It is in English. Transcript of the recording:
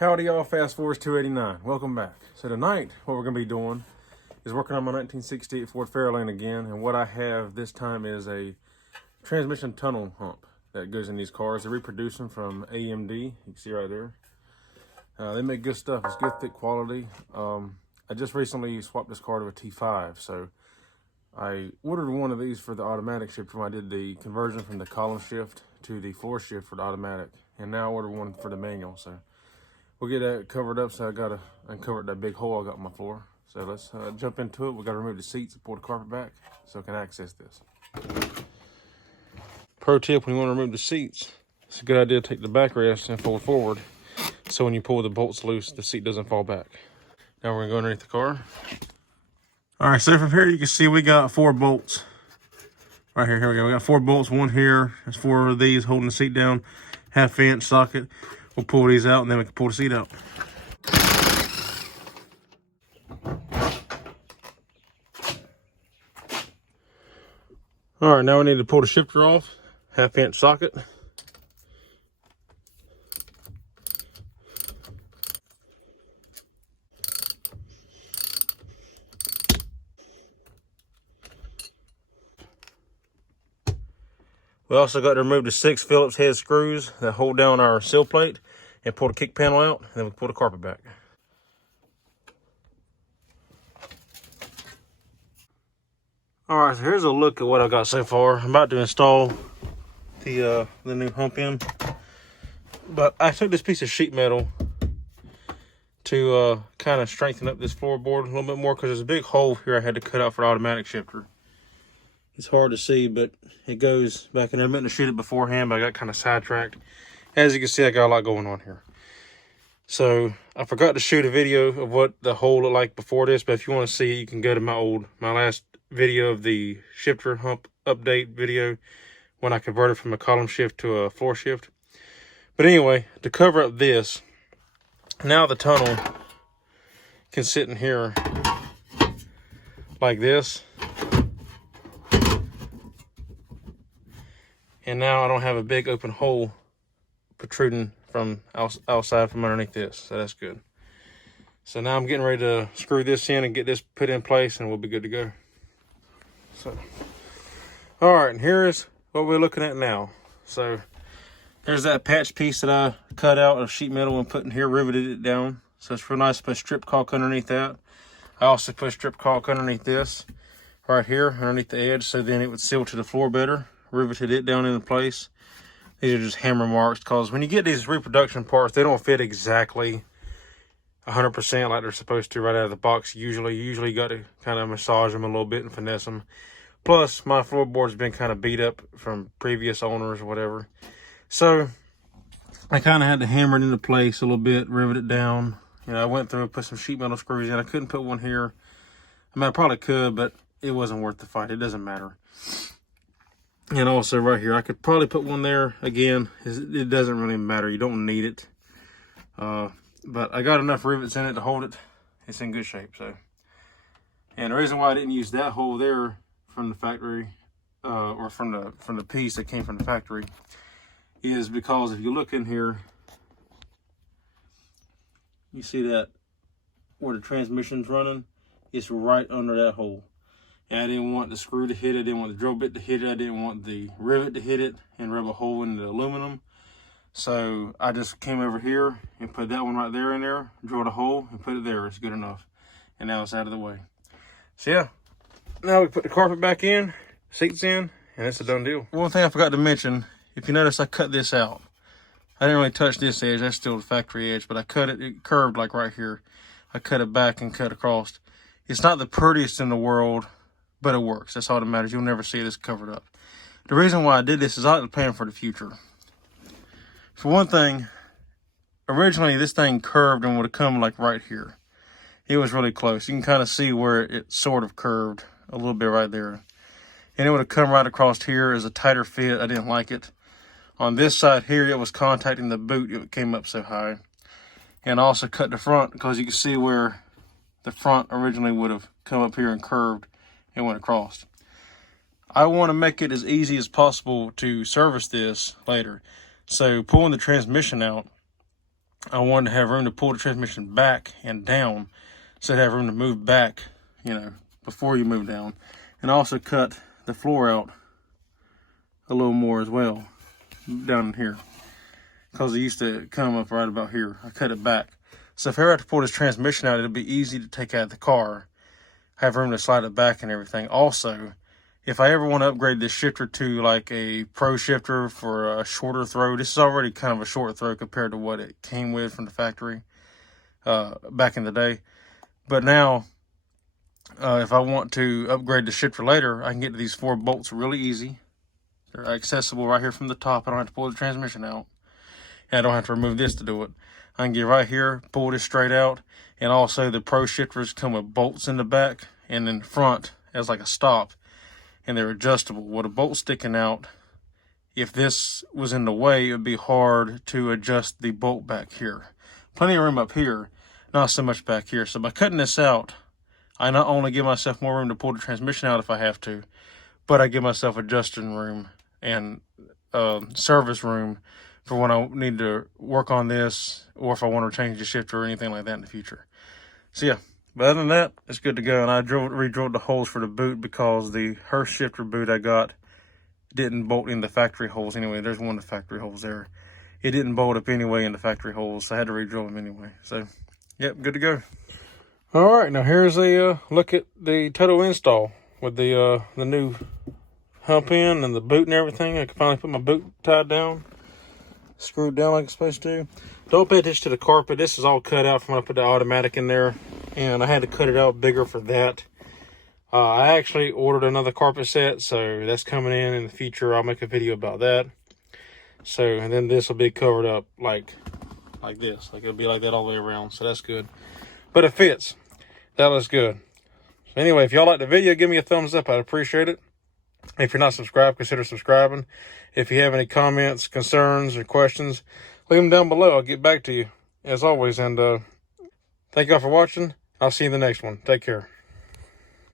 Howdy y'all, Fast Forward 289. Welcome back. So tonight, what we're going to be doing is working on my 1968 Ford Fairlane again. And what I have this time is a transmission tunnel hump that goes in these cars. They reproduce them from AMD. You can see right there. They make good stuff. It's good, thick quality. I just recently swapped this car to a T5. So I ordered one of these for the automatic shifter when I did the conversion from the column shift to the floor shift for the automatic. And now I ordered one for the manual. So we'll get that covered up, so I gotta uncover that big hole I got on my floor. So let's jump into it. We gotta remove the seats and pull the carpet back so I can access this. Pro tip, when you wanna remove the seats, it's a good idea to take the backrest and fold forward. So when you pull the bolts loose, the seat doesn't fall back. Now we're gonna go underneath the car. All right, so from here you can see we got 4 bolts. Right here we go. We got 4 bolts, one here. There's 4 of these holding the seat down, 1/2 inch socket. We'll pull these out and then we can pull the seat out. All right, now we need to pull the shifter off, 1/2 inch socket. We also got to remove the 6 Phillips head screws that hold down our sill plate and pull the kick panel out, and then we pull the carpet back. All right, so here's a look at what I got so far. I'm about to install the new hump in, but I took this piece of sheet metal to kind of strengthen up this floorboard a little bit more because there's a big hole here I had to cut out for the automatic shifter. It's hard to see, but it goes back in there. I meant to shoot it beforehand, but I got kind of sidetracked. As you can see, I got a lot going on here. So I forgot to shoot a video of what the hole looked like before this, but if you want to see it, you can go to my last video of the shifter hump update video when I converted from a column shift to a floor shift. But anyway, to cover up this, now the tunnel can sit in here like this. And now I don't have a big open hole protruding from outside from underneath this, so that's good. So now I'm getting ready to screw this in and get this put in place, and we'll be good to go. So, all right, and here is what we're looking at now. So there's that patch piece that I cut out of sheet metal and put in here, riveted it down. So it's real nice to put strip caulk underneath that. I also put strip caulk underneath this, right here, underneath the edge, so then it would seal to the floor better. Riveted it down into place. These are just hammer marks, because when you get these reproduction parts, they don't fit exactly 100% like they're supposed to right out of the box. Usually you got to kind of massage them a little bit and finesse them. Plus, my floorboard's been kind of beat up from previous owners or whatever. So I kind of had to hammer it into place a little bit, rivet it down. You know, I went through and put some sheet metal screws in. I couldn't put one here. I mean, I probably could, but it wasn't worth the fight. It doesn't matter. And also right here, I could probably put one there. Again, it doesn't really matter. You don't need it. But I got enough rivets in it to hold it. It's in good shape. So, and the reason why I didn't use that hole there from the factory, or from the piece that came from the factory, is because if you look in here, you see that where the transmission's running, it's right under that hole. And I didn't want the screw to hit it, I didn't want the drill bit to hit it, I didn't want the rivet to hit it and rub a hole in the aluminum. So I just came over here and put that one right there in there, drilled a hole and put it there. It's good enough. And now it's out of the way. So yeah, now we put the carpet back in, seats in, and it's a done deal. One thing I forgot to mention, if you notice, I cut this out. I didn't really touch this edge, that's still the factory edge, but I cut it, it curved like right here. I cut it back and cut across. It's not the prettiest in the world, but it works. That's all that matters. You'll never see this covered up. The reason why I did this is I like to plan for the future. For one thing, originally this thing curved and would have come like right here. It was really close. You can kind of see where it sort of curved a little bit right there. And it would have come right across here as a tighter fit. I didn't like it. On this side here, it was contacting the boot. It came up so high. And I also cut the front because you can see where the front originally would have come up here and curved and went across. I want to make it as easy as possible to service this later. So pulling the transmission out, I wanted to have room to pull the transmission back and down, so I'd have room to move back, you know, before you move down. And also cut the floor out a little more as well, down in here, because it used to come up right about here. I cut it back. So if I ever have to pull this transmission out, it'll be easy to take out of the car, have room to slide it back and everything. Also, if I ever want to upgrade this shifter to like a pro shifter for a shorter throw, this is already kind of a short throw compared to what it came with from the factory back in the day. But now, if I want to upgrade the shifter later, I can get to these 4 bolts really easy. They're accessible right here from the top. I don't have to pull the transmission out. And I don't have to remove this to do it. I can get right here, pull this straight out. And also the pro shifters come with bolts in the back and in front as like a stop. And they're adjustable. With a bolt sticking out, if this was in the way, it would be hard to adjust the bolt back here. Plenty of room up here, not so much back here. So by cutting this out, I not only give myself more room to pull the transmission out if I have to, but I give myself adjusting room and service room for when I need to work on this, or if I want to change the shifter or anything like that in the future. So yeah, but other than that, it's good to go. And I re-drilled the holes for the boot because the Hurst shifter boot I got didn't bolt in the factory holes anyway. There's one of the factory holes there. It didn't bolt up anyway in the factory holes, so I had to re-drill them anyway. So, yep, good to go. All right, now here's a look at the total install with the new hump in and the boot and everything. I can finally put my boot tied down, screwed down like it's supposed to. Don't pay attention to the carpet. This is all cut out from when I put the automatic in there, and I had to cut it out bigger for that. I actually ordered another carpet set, so that's coming in the future. I'll make a video about that. So, and then this will be covered up like this. Like it'll be like that all the way around, so that's good. But it fits. That looks good. So anyway, if y'all like the video, give me a thumbs up. I'd appreciate it. If you're not subscribed, consider subscribing. If you have any comments, concerns, or questions, leave them down below. I'll get back to you, as always. And thank y'all for watching. I'll see you in the next one. Take care.